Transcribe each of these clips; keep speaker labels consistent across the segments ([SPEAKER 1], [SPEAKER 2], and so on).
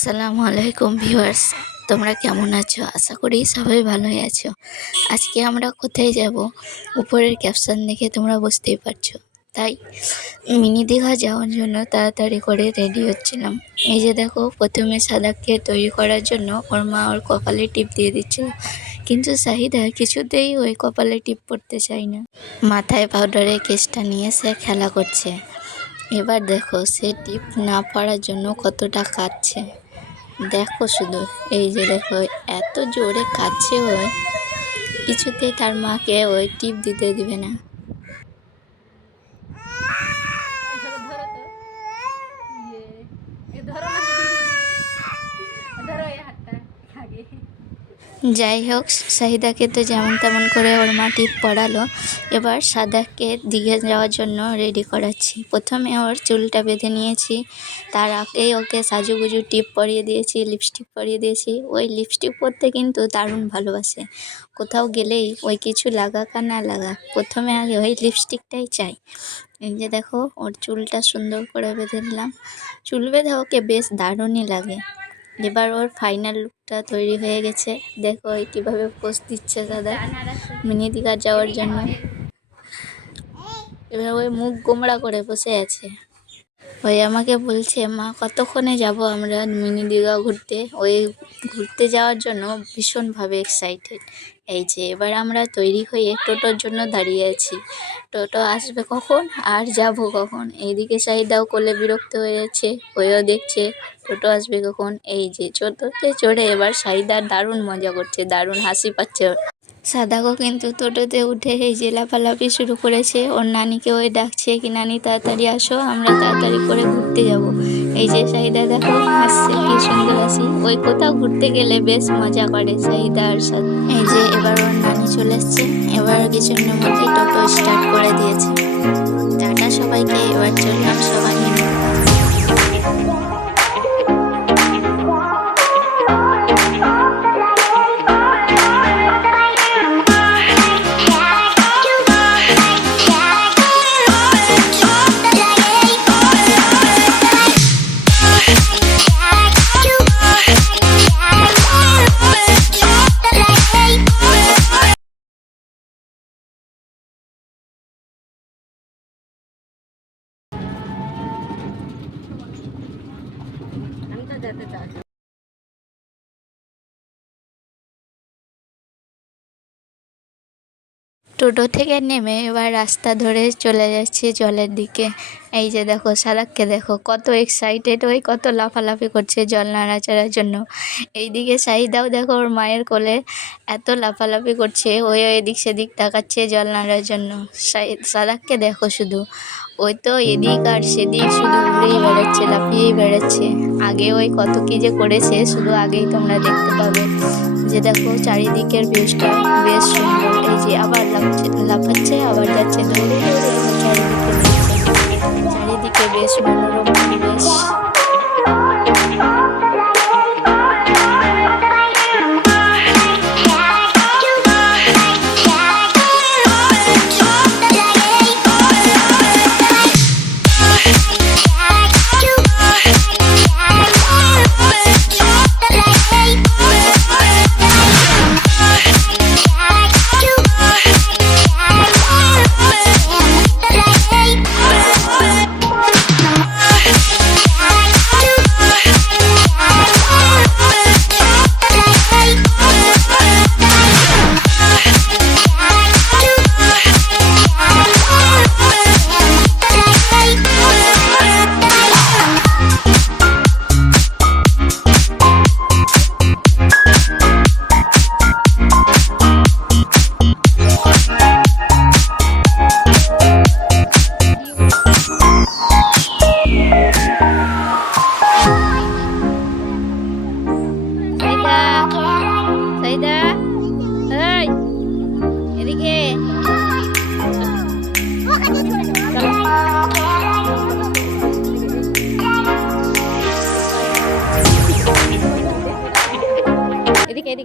[SPEAKER 1] আসসালামু আলাইকুম ভিউয়ার্স। তোমরা কেমন আছো? আশা করি সবাই ভালোই আছো। আজকে আমরা কোথায় যাব? উপরের ক্যাপশন দেখে তোমরা বুঝতেই পারছ। তাই মিনি দীঘা যাওয়ার জন্য তাড়াতাড়ি করে রেডি হচ্ছিলাম। এই যে দেখো, প্রথমে সাদাকে তৈরি করার জন্য ওর মা ওর কপালে টিপ দিয়ে দিচ্ছিল। কিন্তু শাহিদা কিছুতেই ওই কপালে টিপ পড়তে চায় না। মাথায় পাউডারের কেসটা নিয়ে সে খেলা করছে। এবার দেখো, সে টিপ না পড়ার জন্য কতটা কাঁদছে। দেখো শুধু, এই যে দেখো, এত জোরে কাছে ওই। কিছুতে তার মাকে ওই টিপ দিতে দিবে না। যাই হোক শাহিদাকে তো যেমন তেমন করে ওর মা টিপ পড়ালো। এবার সাদাকে দিঘে যাওয়ার জন্য রেডি করাচ্ছি। প্রথমে ওর চুলটা বেঁধে নিয়েছি। তার আগেই ওকে সাজুগুজু টিপ পরিয়ে দিয়েছি লিপস্টিক পরিয়ে দিয়েছি। ওই লিপস্টিক পরতে কিন্তু দারুণ ভালোবাসে। কোথাও গেলেই ওই কিছু লাগাক আর না লাগাক, প্রথমে আগে ওই লিপস্টিকটাই চাই। এই যে দেখো, ওর চুলটা সুন্দর করে বেঁধে দিলাম চুল বেঁধে ওকে বেশ দারুণই লাগে। এবার ওর ফাইনাল লুকটা তৈরি হয়ে গেছে। দেখো কীভাবে পোস্ট দিচ্ছে দাদা। মিনি দীঘা যাওয়ার জন্য। এবার ওই মুখ গোমড়া করে বসে আছে। ওই আমাকে বলছে, মা, কতক্ষণে যাব আমরা মিনি দিঘা ঘুরতে? ওই ঘুরতে যাওয়ার জন্য ভীষণভাবে এক্সাইটেড এই যে এবার আমরা তৈরি হয়ে টোটোর জন্য দাঁড়িয়ে আছি। টোটো আসবে কখন? আর যাব কখন? এইদিকে চাহিদাও কোলে বিরক্ত হয়েছে ওইও দেখছে টোটো আসবে কখন? এই যে টোটোতে চড়ে এবার সাহিদার দারুণ মজা করছে, দারুণ হাসি পাচ্ছে সাদাকো কিন্তু টোটোতে উঠে এই যে লাফালাফি শুরু করেছে। ওর নানিকে ওই ডাকছে কি, নানি, তাড়াতাড়ি আসো, আমরা তাড়াতাড়ি করে ঘুরতে যাব। এই যে শাহিদা দেখো হাসছে কি সুন্দর হাসি ওই কোথাও ঘুরতে গেলে বেশ মজা করে শাহিদার সাথে। এই যে এবার ওর নানি চলে এসছে। এবার কিছুক্ষণের মধ্যে টোটো স্টার্ট করে দিয়েছে। টাটা সবাইকে, এবার চললাম সবাই যেতে চাই টোটো থেকে নেমে এবার রাস্তা ধরে চলে যাচ্ছি জলের দিকে। এই যে দেখো সারাককে দেখো, কত এক্সাইটেড ওই কত লাফালাফি করছে জল নাড়াচাড়ার জন্য। এইদিকে শাহিদাও দেখো, ওর মায়ের কোলে এত লাফালাফি করছে, ওই এদিক সেদিক তাকাচ্ছে জল নাড়ার জন্য। সারাককে দেখো শুধু ওই তো এদিক আর সেদিক শুধু ঘুরেই বেড়াচ্ছে, লাফিয়েই বেড়াচ্ছে। আগে ওই কত কি যে করেছে, শুধু আগেই তোমরা দেখতে পাবে। যে দেখো চারিদিকের ভিউজটা বেশ সুন্দর। এই যে আবার লাফছে, লাফাচ্ছে, আবার যাচ্ছে দৌড়ে চারিদিকে চারিদিকে বেশ মনোরম পরিবেশ।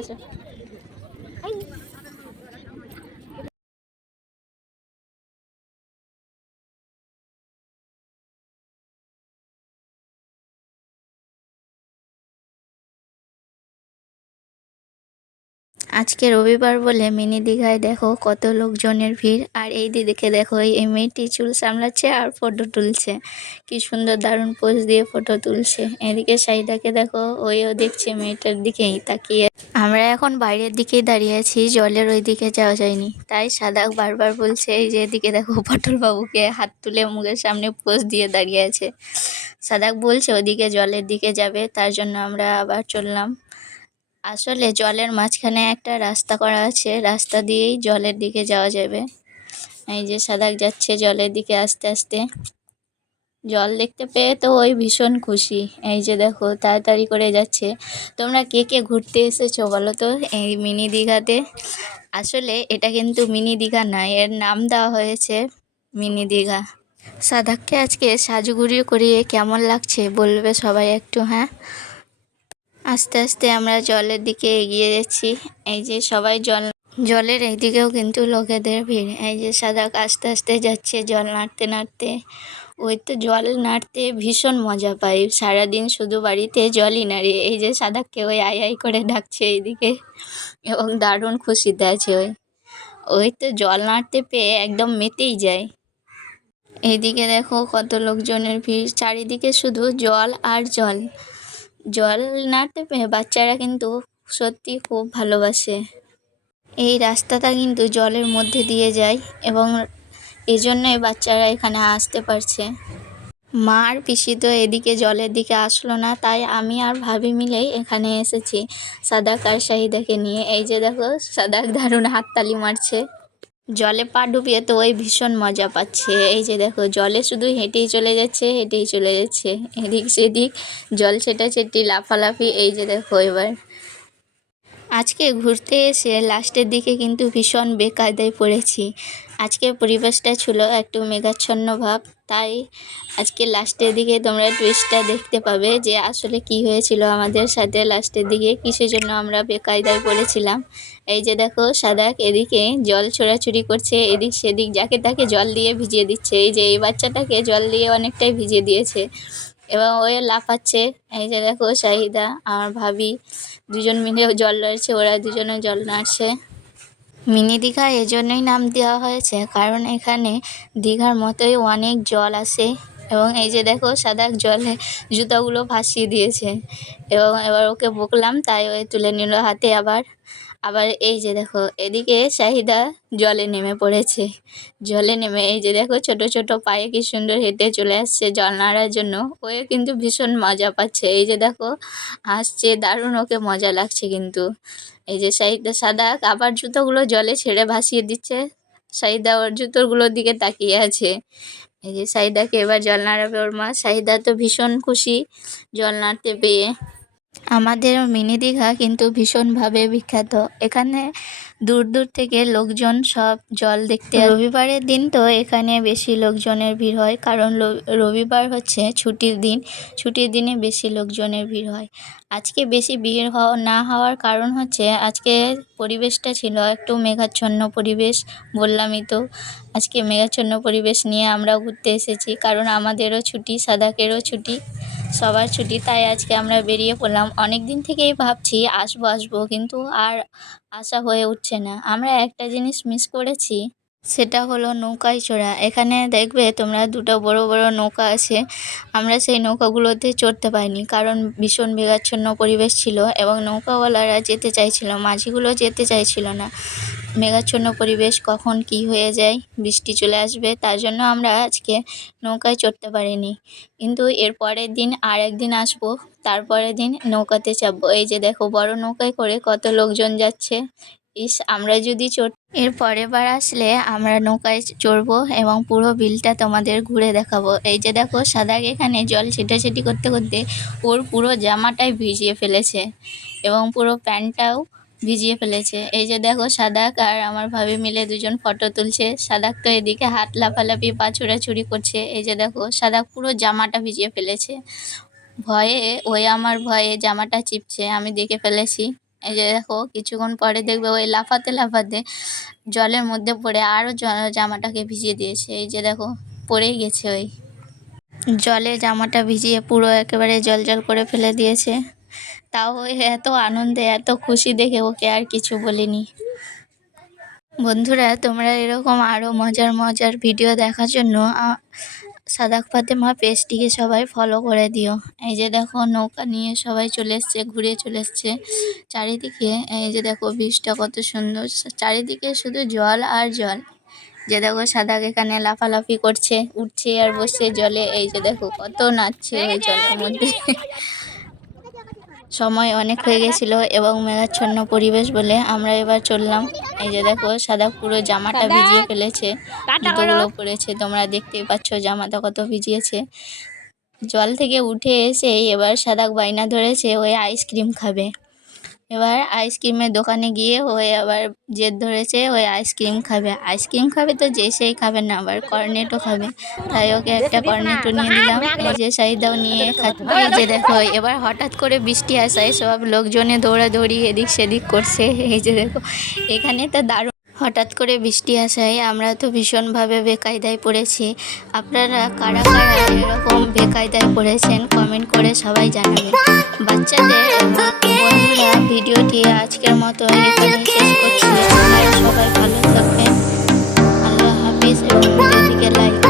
[SPEAKER 1] এদিকে এদিকে আজকে রবিবার বলে মিনি দীঘায় দেখো কত লোকজনের ভিড়। আর এই দিদিকে দেখো এই মেয়েটি চুল সামলাচ্ছে আর ফটো তুলছে। কি সুন্দর দারুণ পোজ দিয়ে ফটো তুলছে। এদিকে সাইদাকে দেখো, ওইও দেখছে মেয়েটার দিকেই তাকিয়ে। আমরা এখন বাইরের দিকেই দাঁড়িয়ে আছি, জলের ওই দিকে যাওয়া যায়নি। তাই সাদাক বারবার বলছে, এই যে এদিকে দেখো পটল বাবুকে হাত তুলে মুখের সামনে পোজ দিয়ে দাঁড়িয়ে আছে। সাদাক বলছে, ওদিকে জলের দিকে যাবে, তার জন্য আমরা আবার চললাম। আসলে জলের মাঝখানে একটা রাস্তা করা আছে, রাস্তা দিয়েই জলের দিকে যাওয়া যাবে। এই যে সাদাক যাচ্ছে জলের দিকে আস্তে আস্তে। জল দেখতে পেয়ে তো ওই ভীষণ খুশি। এই যে দেখো, তাড়াতাড়ি করে যাচ্ছে। তোমরা কে কে ঘুরতে এসেছ বলো তো এই মিনি দীঘাতে? আসলে এটা কিন্তু মিনি দীঘা নয়, এর নাম দেওয়া হয়েছে মিনি দীঘা। সাদাককে আজকে সাজুগুড়ি করিয়ে কেমন লাগছে বলবে সবাই একটু হ্যাঁ? আস্তে আস্তে আমরা জলের দিকে এগিয়ে যাচ্ছি। এই যে সবাই জল, জলের এইদিকেও কিন্তু লোকেদের ভিড়। এই যে সাদাক আস্তে আস্তে যাচ্ছে জল নাড়তে নাড়তে। ওই তো জল নাড়তে ভীষণ মজা পাই। সারাদিন শুধু বাড়িতে জলই নাড়ি। এই যে সাদাককে ওই আই আই করে ডাকছে এইদিকে। এবং দারুণ খুশিতে আছে ওই। ওই তো জল নাড়তে পেয়ে একদম মেতেই যায়। এইদিকে দেখো কত লোকজনের ভিড়। চারিদিকে শুধু জল আর জল। জল বাচ্চারা কিন্তু সত্যি খুব ভালোবাসে। এই রাস্তাটা কিন্তু জলের মধ্যে দিয়ে যায় এবং এই জন্যই বাচ্চারা এখানে আসতে পারছে। মা আর পিসি তো এদিকে জলের দিকে আসলো না, তাই আমি আর ভাবি মিলেই এখানে এসেছি সাদাক আর শাহিদাকে নিয়ে। এই যে দেখো, সাদাক দারুণ হাততালি মারছে। জলে পা ডুবিয়ে তো ওই ভীষণ মজা পাচ্ছে। এই যে দেখো, জলে শুধু হেঁটেই চলে যাচ্ছে, হেঁটেই চলে যাচ্ছে। এদিক সেদিক জল ছেটাছেটি, লাফালাফি, এই যে দেখো এবার। আজকে ঘুরতে এসে লাস্টের দিকে কিন্তু ভীষণ বেকায়দায় পড়েছি। আজকে পরিবেশটা ছিল একটু মেঘাচ্ছন্ন ভাব, তাই আজকে লাস্টের দিকে তোমরা টুইস্টটা দেখতে পাবে যে আসলে কি হয়েছিল আমাদের সাথে লাস্টের দিকে, কিসের জন্য আমরা বেকায়দায় পড়েছিলাম। এই যে দেখো, সাদাক এদিকে জল ছোড়াছুড়ি করছে, এদিক সেদিক যাকে তাকে জল দিয়ে ভিজিয়ে দিচ্ছে। এই যে এই বাচ্চাটাকে জল দিয়ে অনেকটাই ভিজিয়ে দিয়েছে। এবং ওই লাফাচ্ছে। এই যে দেখো, শাহিদা, আমার ভাবি, দুজন মিলে জল নাড়ছে ওরা দুজনে জল নাড়ছে। মিনি দীঘা এজন্যই নাম দেওয়া হয়েছে, কারণ এখানে দীঘার মতোই অনেক জল আসে। এবং এই যে দেখো সাদা জলে জুতাগুলো ভাসিয়ে দিয়েছে। এবং এবার ওকে বকলাম, তাই ওই তুলে নিল হাতে আবার। আবার এই যে দেখো, এদিকে শাহিদা জলে নেমে পড়েছে। জলে নেমে, এই যে দেখো ছোট ছোট পায়ে কি সুন্দর হেঁটে চলে আসছে জল নাড়ার জন্য। ওয়ে কিন্তু ভীষণ মজা পাচ্ছে। এই যে দেখো, হাসছে, দারুণ ওকে মজা লাগছে কিন্তু। এই যে শাহিদা সাদা আবার জুতোগুলো জলে ছেড়ে ভাসিয়ে দিচ্ছে। শাহিদা ওর জুতোগুলোর দিকে তাকিয়ে আছে। এই যে সাহিদাকে এবার জল নাড়াবে ওর মা। সাহিদা তো ভীষণ খুশি জল নাড়তে পেয়ে। আমাদের মিনি দীঘা কিন্তু ভীষণভাবে বিখ্যাত। এখানে দূর দূর থেকে লোকজন সব জল দেখতে রবিবারের দিন তো এখানে বেশি লোকজনের ভিড় হয়, কারণ রবিবার হচ্ছে ছুটির দিন, ছুটির দিনে বেশি লোকজনের ভিড় হয়। আজকে বেশি ভিড় হওয়া না হওয়ার কারণ হচ্ছে আজকে পরিবেশটা ছিল একটু মেঘাচ্ছন্ন পরিবেশ, বললামই তো। আজকে মেঘাচ্ছন্ন পরিবেশ নিয়ে আমরা ঘুরতে এসেছি, কারণ আমাদেরও ছুটি, সাদাকেরও ছুটি, সবার ছুটি, তাই আজকে আমরা বেরিয়ে পড়লাম। অনেক দিন থেকেই ভাবছি আসব আসব, কিন্তু আর আসা হয়ে উঠছে না। আমরা একটা জিনিস মিস করেছি সেটা হলো নৌকায় চড়া। এখানে দেখবে তোমরা দুটো বড় বড় নৌকা আছে। আমরা সেই নৌকাগুলোতে চড়তে পারিনি কারণ ভীষণ মেঘাচ্ছন্ন পরিবেশ ছিল এবং নৌকাওয়ালারা যেতে চাইছিল, মাঝিগুলো যেতে চাইছিল না। মেঘাচ্ছন্ন পরিবেশ, কখন কি হয়ে যায়, বৃষ্টি চলে আসবে, তার জন্য আমরা আজকে নৌকায় চড়তে পারিনি। কিন্তু এর পরের দিন আর একদিন আসব তারপরের দিন নৌকাতে চাপবো। এই যে দেখো, বড় নৌকায় করে কত লোকজন যাচ্ছে। ইস, আমরা যদি চড় এর পরের বার আসলে আমরা নৌকায় চড়বো এবং পুরো বিলটা তোমাদের ঘুরে দেখাবো। এই যে দেখো, সাদাক এখানে জল ছিটাছিটি করতে করতে ওর পুরো জামাটাই ভিজিয়ে ফেলেছে এবং পুরো প্যান্টটাও ভিজিয়ে ফেলেছে। এই যে দেখো, সাদাক আর আমার ভাবি মিলে দুজন ফটো তুলছে। সাদাক তো এদিকে হাত লাফালাফি, পা ছোড়াছুড়ি করছে। এই যে দেখো, সাদাক পুরো জামাটা ভিজিয়ে ফেলেছে। ভয়ে, ওই আমার ভয়ে জামাটা চিপছে, আমি দেখে ফেলেছি। এই যে দেখো, কিছুক্ষণ পরে দেখবে ওই লাফাতে লাফাতে জলের মধ্যে পড়ে আরও জামাটাকে ভিজিয়ে দিয়েছে। এই যে দেখো, পড়েই গেছে ওই। জলে জামাটা ভিজিয়ে পুরো একেবারে জল জল করে ফেলে দিয়েছে। তাও ও এত আনন্দে, এত খুশি দেখে ওকে আর কিছু বলিনি। বন্ধুরা, তোমরা এরকম আরও মজার মজার ভিডিও দেখার জন্য সাদাক ফাতেমা পেজটিকে সবাই ফলো করে দিও। এই যে দেখো, নৌকা নিয়ে সবাই চলে এসছে, ঘুরে চলে এসছে চারিদিকে। এই যে দেখো বীজটা কত সুন্দর। চারিদিকে শুধু জল আর জল। যে দেখো সাদাক এখানে লাফালাফি করছে, উঠছে আর বসছে জলে। এই যে দেখো, কত নাচছে ওই জলের মধ্যে। সময় অনেক হয়ে গেছিল এবং মেঘাচ্ছন্ন পরিবেশ বলে আমরা এবার চললাম। এই যে দেখো সাদা পুরো জামাটা ভিজিয়ে ফেলেছে। জুতোগুলো পরেছে তোমরা দেখতেই পাচ্ছ জামাটা কত ভিজিয়েছে। জল থেকে উঠে এসে এবার সাদা বাইনা ধরেছে ওই আইসক্রিম খাবে। এবার আইসক্রিমের দোকানে গিয়ে হয়ে আবার জেদ ধরেছে ওই আইসক্রিম খাবে। আইসক্রিম খাবে তো যে সেই খাবে না আবার কর্নেটও খাবে। তাই ওকে একটা কর্নেটও নিয়ে দিলাম যে সাইদাও নিয়ে খাচ্ছে। যে দেখো এবার হঠাৎ করে বৃষ্টি আসায় সব লোকজনে দৌড়াদৌড়ি এদিক সেদিক করছে। এই যে দেখো এখানে তো দারুণ হঠাৎ করে বৃষ্টি আসায় আমরা তো ভীষণভাবে বেকায়দায় পড়েছি। আপনারা কারা কারা এরকম বেকায়দায় পড়েছেন কমেন্ট করে সবাই জানাবেন। বাচ্চাদের বন্ধুরা, ভিডিওটি আজকের মতো সবাই ভালো থাকবেন। আল্লাহ হাফিজ। এবং লাইক